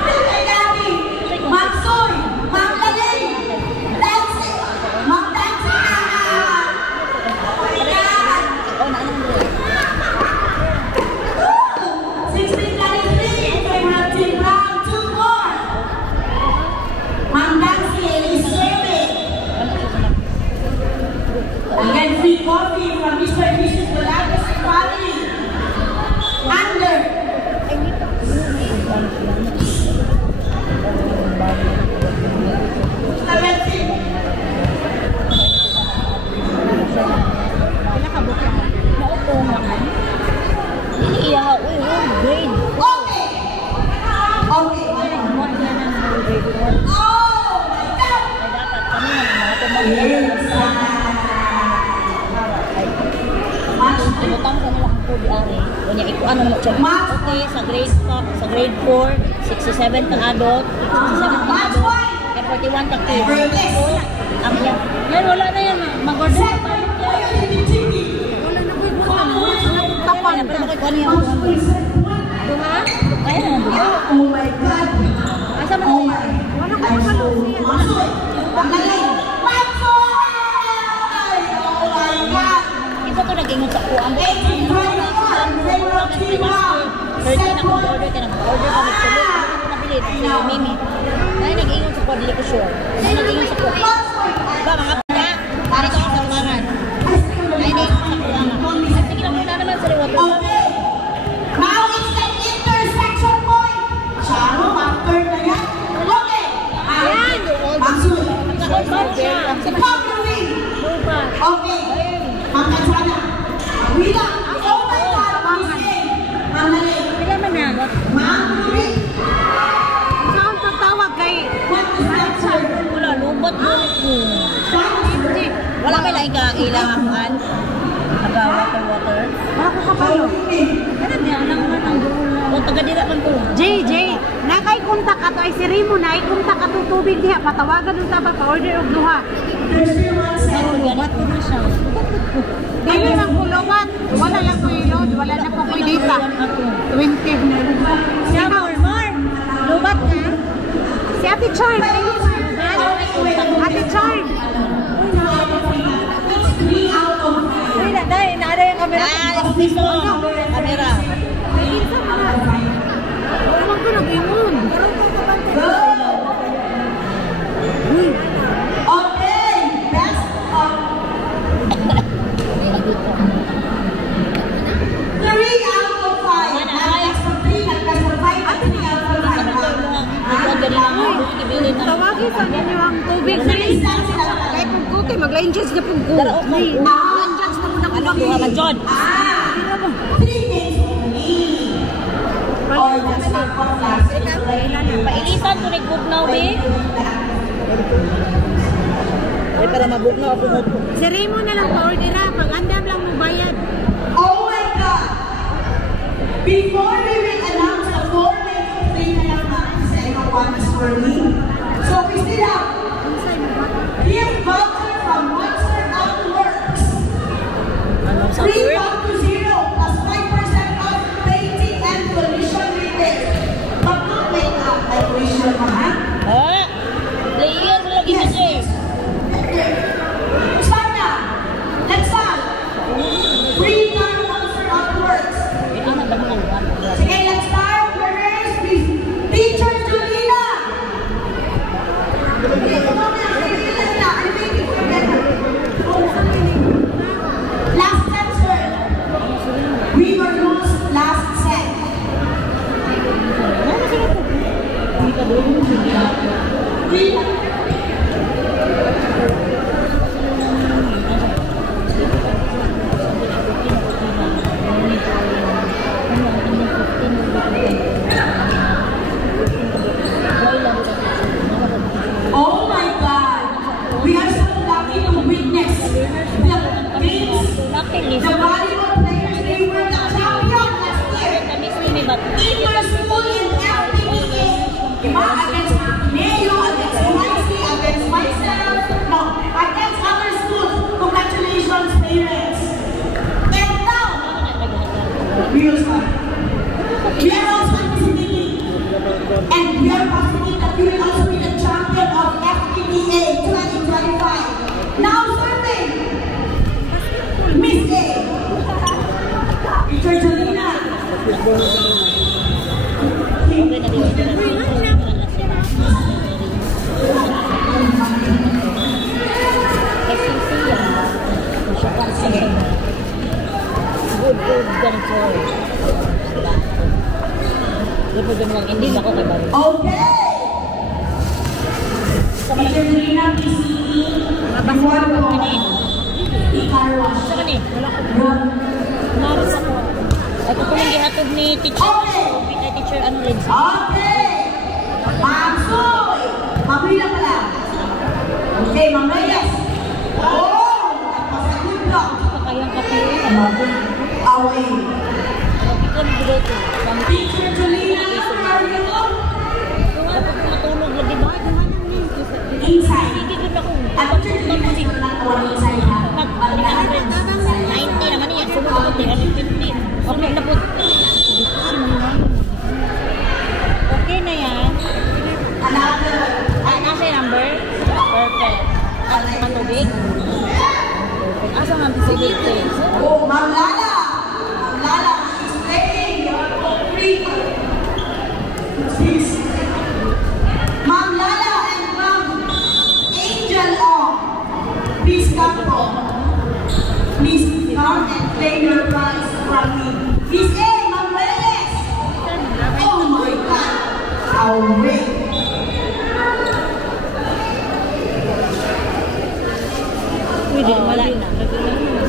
Teacher Gabby, Ma'am Soy, Ma'am Laling, Nancy, Ma'am Nancy. Oh my God. 16-23 in favor of Team Brown. 2 more. Ma'am Nancy is serving. Again, free coffee from Mr. and Mrs. Velasquez family. Under. Okay. Okay. Oh my God. Yes. Utang sa nila ang food ari. Kunya ikuan mo siya. Okay, sa grade 4, 67 ka adult, 67 ka adult, kay 41 ka kid. Ang yan. Yan wala na yan. Mag-order Set pa. point for you, Titi Titi. Wala na ko yung Tapang na pero magkuan niya. Duha? Kaya na duha. Oh my God. Asa man Oh ko my. Wala ko I'm so siya. Masoy. Magaling. Masoy! Oh my God. Isa to nag-ingon sa kuan. 18-21 in favor of Team Brown. 30 Set na point. order ka na. Order ka magtuloy. Nabili sa Mimi. Dahil nag-ingon sa kuan, dili ko sure. Dahil nag-ingon sa kuan. Ba mga pala. Dito ako sa ulangan. Ay, di ako sa ulangan. Sige na muna naman sa liwato. Okay. Now it's the intersection point. Charo, back-turn na yan. Okay. Masoy. Si Pablo Wing. Okay. Ma'am Kansana. Wila. Oh my God. Ma'am Lane. Ma'am Lane. Pila man na. Ma'am Ruby. Saan tatawag kay What is that, sir? Wala, lubot mo. Wala ka lang ilang kuan. Water. Wala ko kapalo. Ano niya, nang o taga-dila man ko. JJ, nakaikunta ka to ay si Rimo na ikunta ka to tubig diha patawagan ng taba pa order og duha. There's still one second. Ganit ko na siya. Dili lang kulawat, wala lang ko load, wala na po koy data. 20 na. Siya more. Lubat ka. Si Ate Charm. Ate Charm. Uy, naada yung camera. Camera. Huwag ko nag-imun. Okay, best of 3 out of 5. Next of 3, nagkas of 5 at 3 out of 5. Tawagin sa ninyo ang tubig. Kahit pagkuki, mag-line chance na pagkuki. Line chance na muna Ano buha man, John? 3 days only. Or just not for classes. Pailisan ko rin bugnaw, be. Ay, para mabugnaw ako mo. Si Raymond na lang pa-ordera. Pag-andam lang mo bayad. Oh my God! Before we will announce the 4 days of 3 na lang natin sa everyone is for me. So we still have gift voucher from Monster Outworks. Free 1 to 0 plus 5% off painting and collision repair. But not makeup like collision, ha? Ha? Player mo lagi Yes. siya, eh. Start na! Let's start! Free car Monster Outworks. Ito na ba naman? Sige, let's start. First, please. Teacher Julina! Last set, sir. We were lost last set. Oh my God! We are so lucky to witness the games. The volleyball players, they were the champion last year. In our school in FTPA. Diba? Against Neo, against YC, against myself. No, against other schools. Congratulations, parents. And now, we are also anticipating. And we are positive that we will also be the champion of FTPA 2025. Now serving Miss A. Teacher Julina. Good ganito. Good lang, hindi ako kay Bari. Okay. Teacher Julina, PCE. Before ko, i-car wash. Saan ni? Naros ako. Ako po lang gihatod ni teacher. Okay. Ay, teacher, ano rin siya? Okay. Ma'am Soy. Mamila pala. Okay, Ma'am Reyes. Oh, nagpasagot lang. Kayang kape. Away. Ikaw ni Biloto. Teacher Julina, where are you? Dapat ko matulog lagi ba? Inside. Gigigod ako. At Teacher Julina, sino lang tawag inside ha? Pag 90 naman niya. Sunod ako 350. Okay na po. Okay na yan. Another. Nasa yung number? Perfect. At matubig? Asa nga bisigite? Oh, Ma'am Lala. Ma'am Lala, she's playing your free. Ma'am Lala and Ma'am Angel Ong. Please come po. Please come and play your prize from me. Miss A, Ma'am Reyes. Oh my God. Away. Pwede, wala na.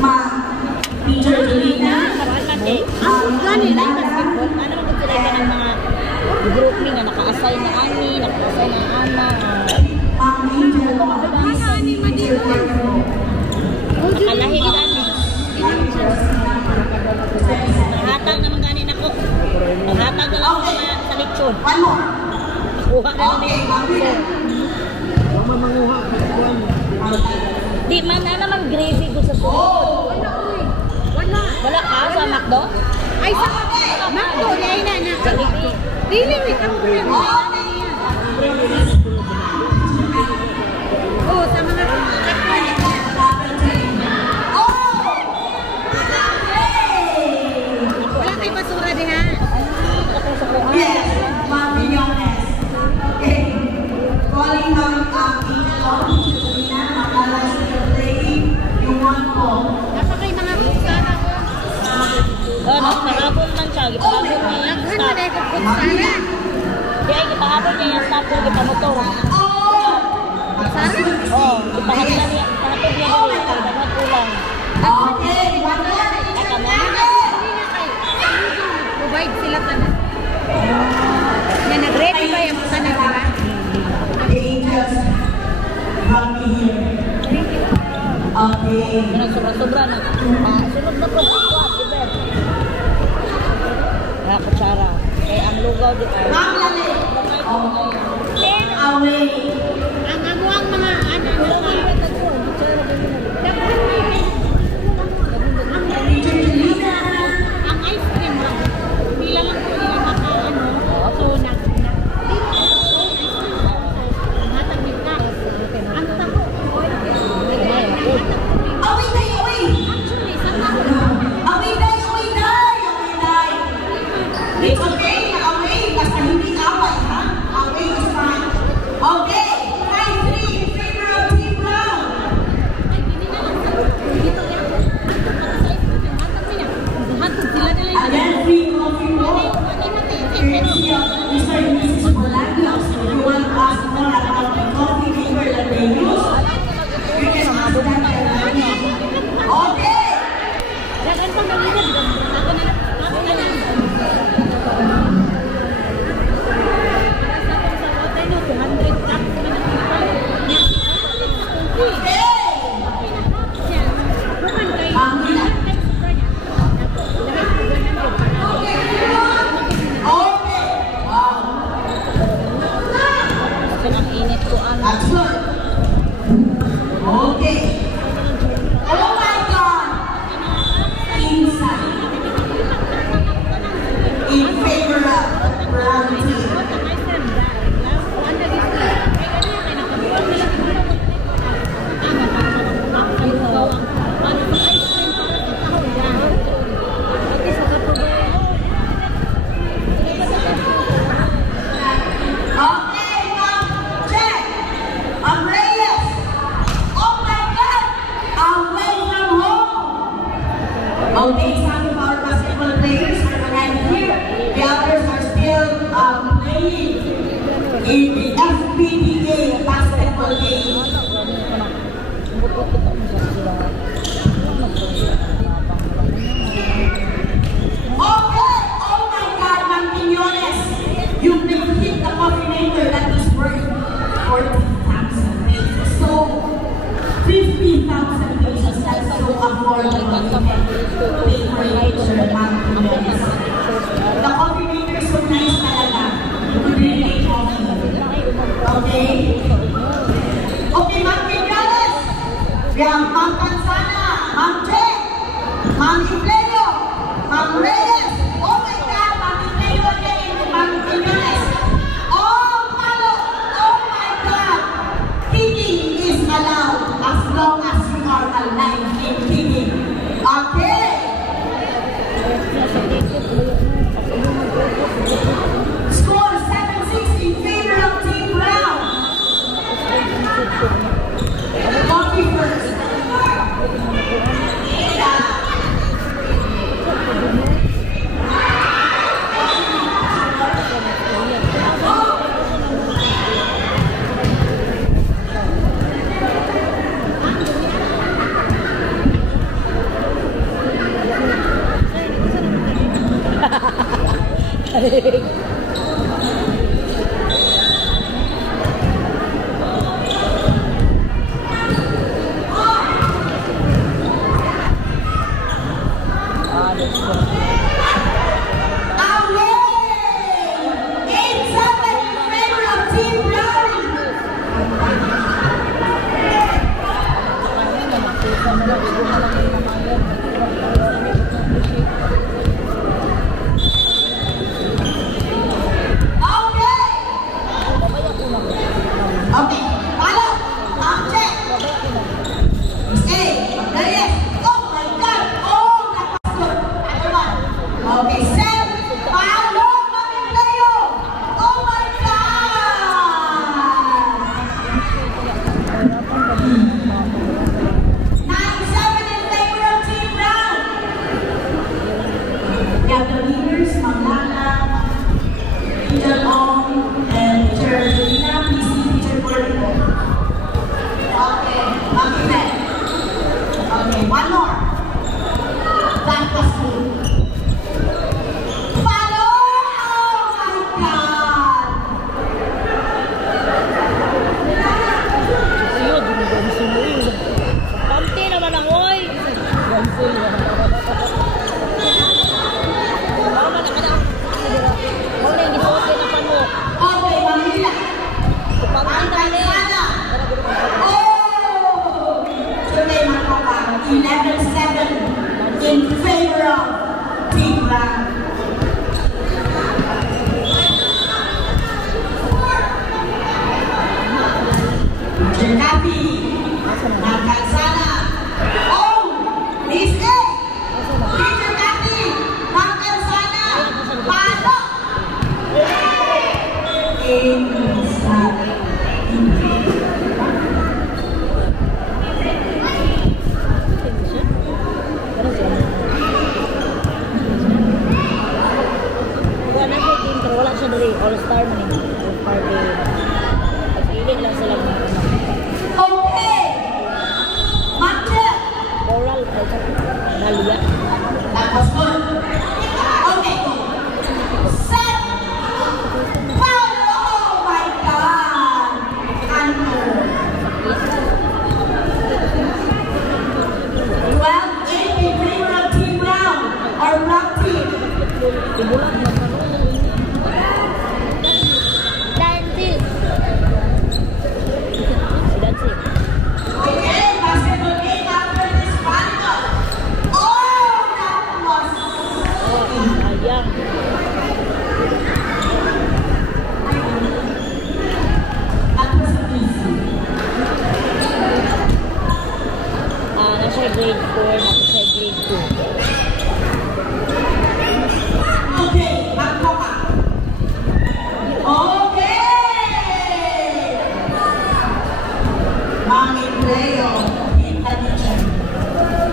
Ma'am, Teacher Julina. Ang gani na yung basketball. Ano naman sila ng mga group ni nga naka-assign na ani, naka-assign na ama. Ma'am Angel Ong. Nakalahi gani. Naghatag naman gani na ko. Naghatag na lang mga sa lechon. One more. Kuha na lang Okay, yung Ma'am Reyes. Di man na naman gravy ko sa food. Oh. Wala ka sa McDo? Ay, sa Makto, dahil na. Sa Libi. Dili, wait. Ang Okay. siya, gipahabol niya yung Ano stop. na yung kutsara? Kaya gipahabol niya yung stop kung gipamotor. Kutsara? Oo, gipahabol niya yung pagdamat ulang. Okay, one more. Aka mo? Provide sila tanan. Yan, nag-ready ba yung tanan, di ba? The angels have me here. Okay. Sobra-sobra na. Sunod na po si Kuat, Iber. Kaya kutsara. Kaya ang lugaw di ay. Ma'am Lali. Away. Ang aguang mga ano, ang ice cream, pila lang po nila maka-ano, so natagmit na. Ang tako, Away tayo, away. actually, sa tako, Away tayo, away tayo, away tayo. It's okay na away. Basta hindi away, ha? Away is fine. Okay. 5-3 in favor of Team Brown. ay hindi na lang sa dito yan. Ang sa ice cream, yung hatag nila. Hatag sila nila yung Again, free coffee po. Courtesy of Mr. and Mrs. Bolaños. If you want to ask more about the coffee maker that they use, you can ask them directly. Okay. Dagan pang nalilad. Dagan na lang. Dagan na lang. Sa water no, 200 cups na Okay. Okay. Wow. Kanang init ko ang Excellent. Okay. Oh my God. Inside. In favor of Brown team. Okay, ma'am. Check. Reyes. Oh my God. Away from home. Okay, some of our basketball players are arrived here. The others are still playing in the FPDA basketball game. Okay! Oh my God, Ma'am Quiñones! You've been hit the coffee maker that is worth 40,000 pesos. So, 50,000 pesos. That's so affordable. You can pay for it, Sir Ma'am Quiñones. The coffee maker is so nice talaga. You could really make coffee. Okay? Okay, Ma'am Quiñones! We have Ma'am Cansana, Ma'am Che, Ma'am Ipleno, Ma'am Reyes. Oh my God, Ma'am Ipleno again, Ma'am Quiñones. Oh, Malo, oh my God. Kidding is allowed as long as you are alive in kidding. Okay? Score 7-6 in favor of Team Brown. Coffee first. Wala siya team, pero wala siya dali. All-star man eh. All-star day. Pagpili lang sila ng Okay. Matcha. oral. Dalia. That was good. Okay. Set. Follow. Oh my God. Under. 12 in favor of Team Brown or Black Team. Ibulat na. Dandy. That's it. Okay, basketball game after this volleyball. Oh, that was Sayang. easy. Nasa grade 4, nasa grade 2. Okay, magkoka. Okay. Mami Leo,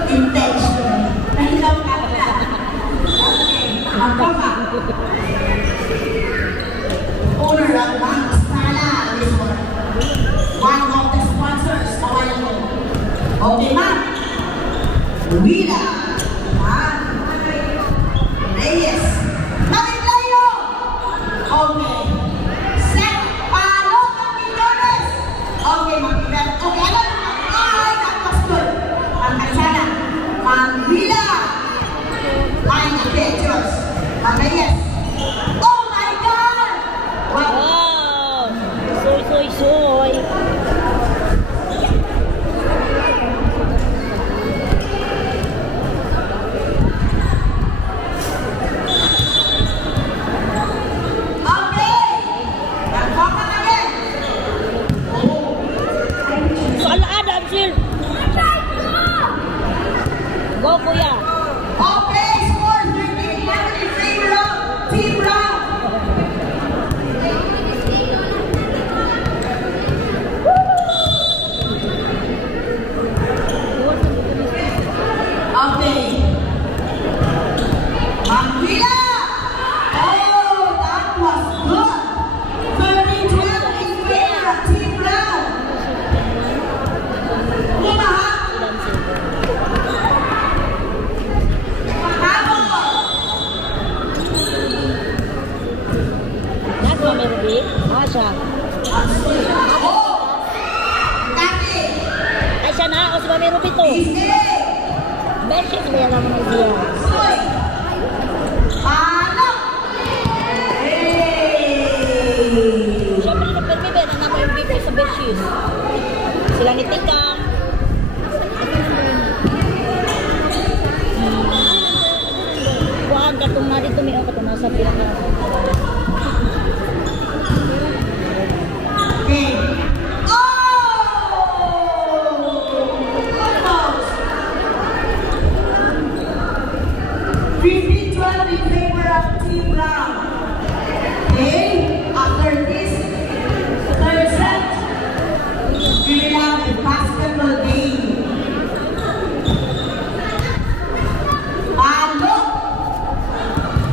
intention. Nahilaw ka na. Okay, magkoka. Owner of Mang Sala Resort. One of the sponsors a while ago. Okay, ma'am. Wila. Ma'am. Reyes. Bakit layo? Okay. Set. Palo ng Millones. Okay, mag-ibig. Okay, alam mo. Ay, that was good. Ang kansana. Ma'am Wila. Ay, Adventures. Ma'am Reyes. Oh my God! Wow. Wow! Soy, soy, soy! Okay. Nagpapa na rin. Oh. Saan na Adam, Sil? Go, kuya! Okay, score 13-11 in favor of Team Brown. Okay. Manguila. Oh, that was good. 13-12 in favor of Team Brown. Lumahat. Habol. Nasa Merbi? Asya. Oh. Kaki. Ay, siya na ako si Mami Rubito. Easy. Beses ba yan naman niya? Soy. Palo. Hey. Siyempre, nagpermi ba na naman yung bibig sa Beses? Sila ni Tikang. Huwag katong na dito may katong nasa pinaka. Okay. Oh! Almost. 15-12 in favor of Team Brown. Okay. After this third set, we will have a basketball game. Palo.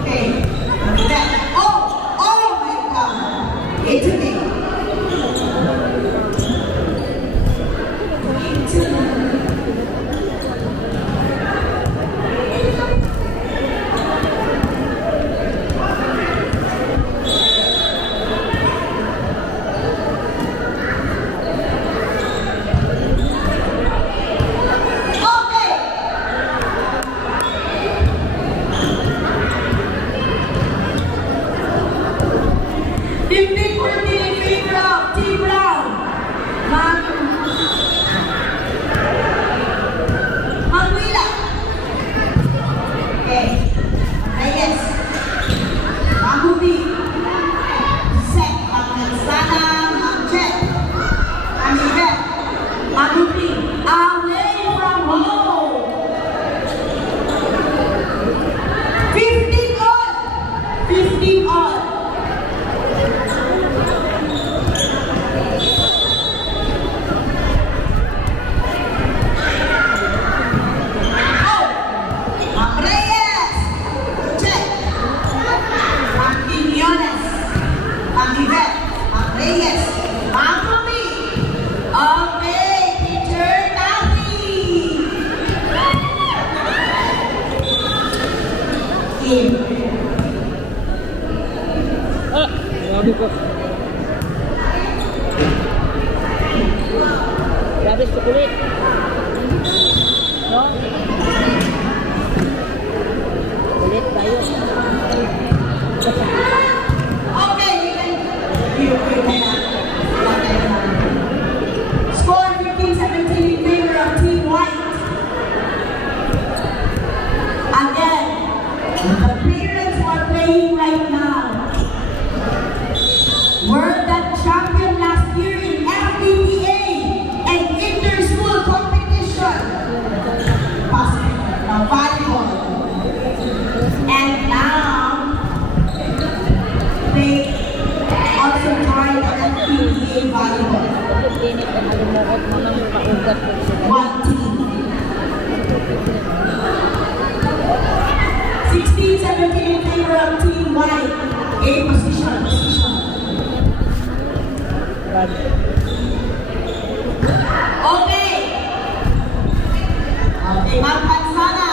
Okay. Oh! Oh my God. It's okay. Okay. Fifteen in favor of Team Brown. Manguila. Okay. Reyes. Mahubi. Set. Magkansana. Magjet. Amibe. Mahubi. Away from home. 15 all. 15 all. Reyes. Ma'am Ruby. Okay, Teacher Kathy. Kim. Grabe ko. Grabe sa kulit. No? Kulit tayo. Okay, score 15-17 in favor of Team White. Again, the parents who are playing right now were the champion last year in FBTA and inter-school competition. Basketball, volleyball. And now, they also joined the FBTA volleyball. Pagkakinit na malimukot mo nang kaugat ko sila. One team. 16-17 in favor of Team White. A position. Grabe. Okay. Okay, Ma'am Pansana.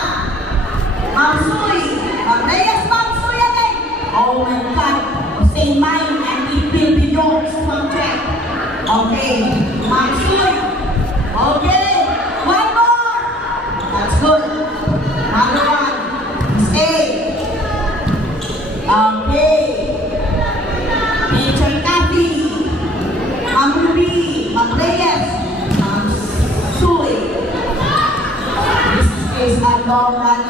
Ma'am Sui. Ma'am Reyes, Ma'am Sui again. Oh my God. Say mine and it will be yours. Subject. Okay. Ma'am Sui. Okay. One more. That's good. Another one. Stay. Okay. Teacher Kathy. Ma'am Ruby. Ma'am Reyes. Ma'am Sui. This is a long run.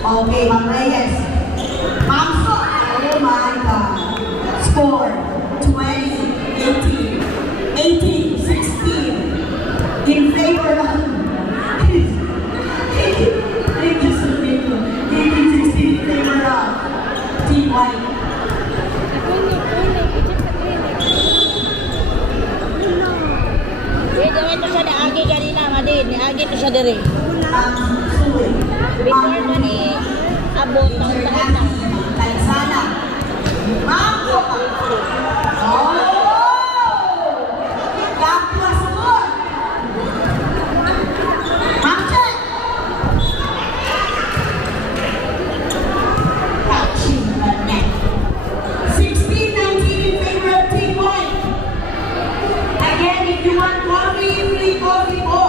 Okay, Ma'am Reyes. Ma'am Sui. Oh my God. Score 20-18. 18-16. In favor of 18-16 in favor of Team White. Dito siya naagi kanina, Madin. Naagi to siya diri. Sui. Before mo ni abot ng taon na. Pansana. Ma'am Copa. Oh! That was good. Ma'am Chen. Touching the net. 16-19 in favor of Team White. Again, if you want coffee, free coffee po.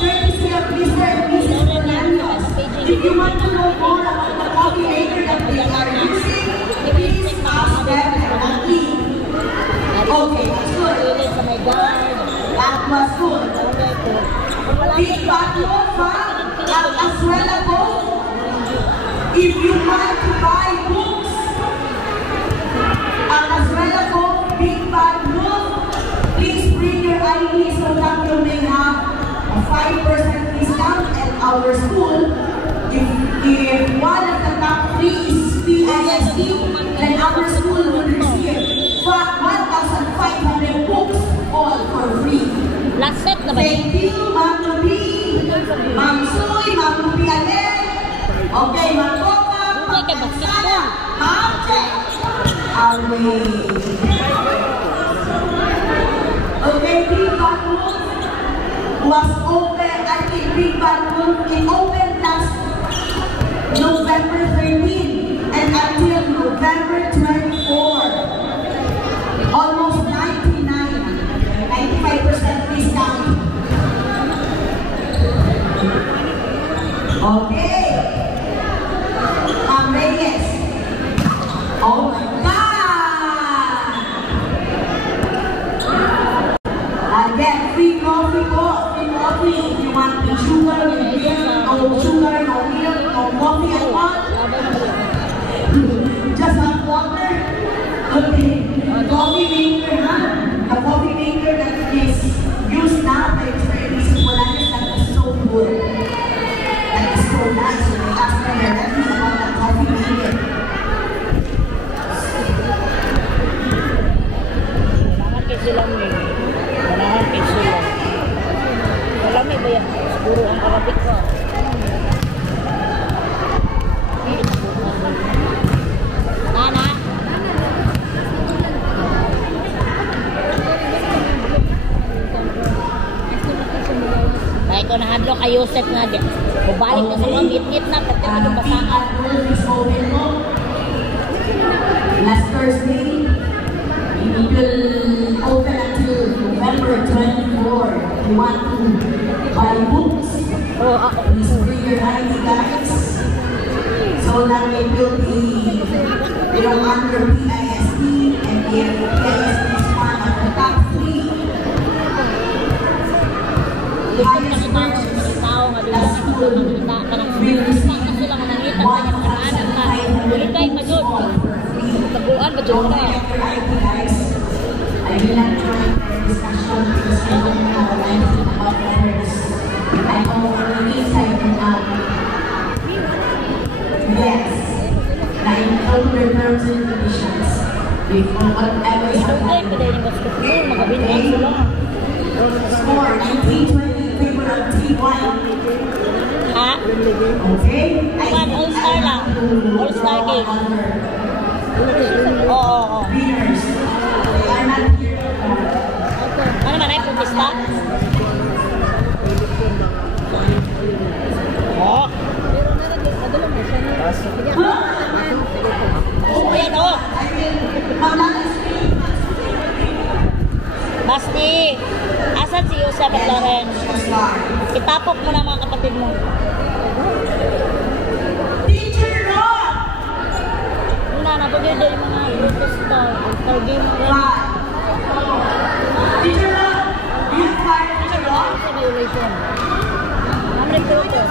Courtesy of Mr. and Mrs. Fernandez. If you want to know more about the coffee maker that they are using, please ask them directly. Okay, that's good. Ulit sa my God. That was good. Big bottle, ha? At as well as if you want to buy books, at as well as big bad book, please bring your ID so that you may have a 5% discount at our school. If one of the top 3 is PISD, then our school will receive 1,500 books, all for free. Last set na ba? Thank you, Ma'am Ruby, Ma'am Sui, Ma'am Ruby again. Okay, Ma'am Coca, Ma'am Pansana, Ma'am Chen. Away. Okay, Big Bad Wolf was open, I think Big Bad Wolf, it opened last November 13 and until November 24. Almost 95% discount. Okay. Ma'am Reyes. Oh my God! Again, free coffee po. Free coffee. If you want the sugar, no sugar, no milk, no coffee at all. Just hot water. Okay. Coffee maker, huh? The coffee maker that is used now by Mrs. Molanes, that is so good. That is so nice. So they ask them directly about the coffee maker. Kailangan kayo sila mo. Kailangan kayo sila. Malamig ba yan? Siguro ang Arabic ko. Nana? Lo kayo set nga din. Balik na sa mga ngit-ngit na, pati ka basaan. Last Thursday, it will open until November 24. You want to buy books? Oo, ako. Please bring your ID, guys. So that it will be, under PISD, and if PISD is one of the top 3 highest purchase, the school will receive 1,500 Taguan ba dyan ka? I will not join the discussion because I don't know anything about letters. I know only inside and out. Yes, like older terms and conditions. Before whatever is Student, pwede rin basketball, magabinyan sila. score 1920 favor of T1. Ha? Okay? One, all-star lang. All-star game. Oo. Winners. They are not here. Ano man ay pumista? Oo. Ayan o. Basti, asan si Yusef at Loren? Itapok mo na mga kapatid mo. Teacher Rob! Una, napagay din mga protesta. Targay mo rin. Teacher Rob! Do you fire Teacher Rob? Sa violation. Ang recruiter.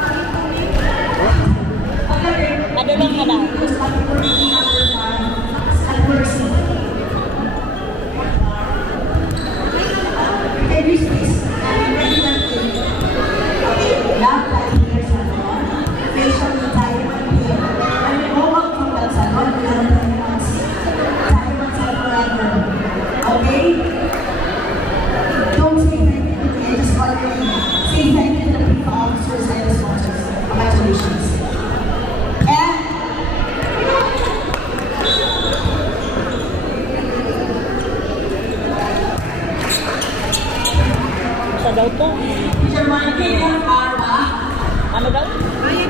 Padulong ka daw. Okay? Don't say thank you to me, I just want to say thank you to the people officers and the sponsors. Congratulations. And Sa daw to. Teacher Mikey, yung karma. Ano daw? Okay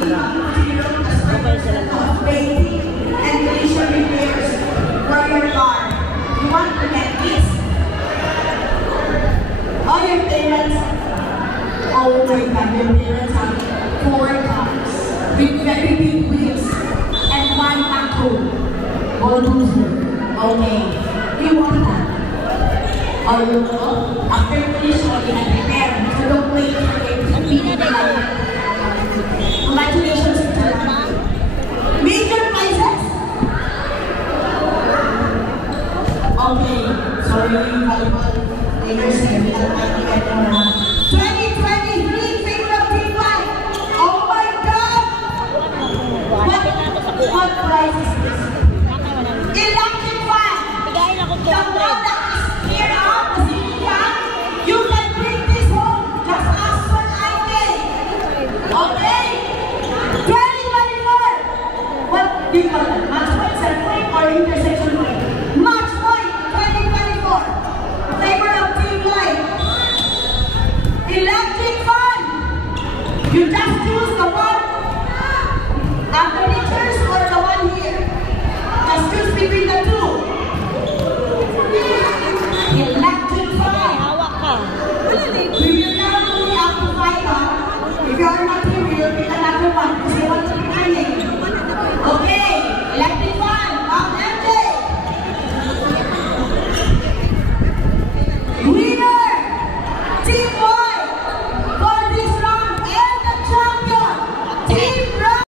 sila. All your parents, oh my God, your parents have 4 cars with very big wheels and 1 backhoe. Oh, loser. Okay. You want that? Or you will, after finish what you have prepared, so don't wait for it to be like. Congratulations to them. Major prizes? Okay. Sorry, volleyball players and we don't like to get more. 2023 favorite team fight. Oh my God! What prize is this? Election fund. Bigayin ako The one 200. that is cleared out, the city, you can bring this home. Just ask for ID. Okay? 2024. What do you call that? Match point, set point, or intercept?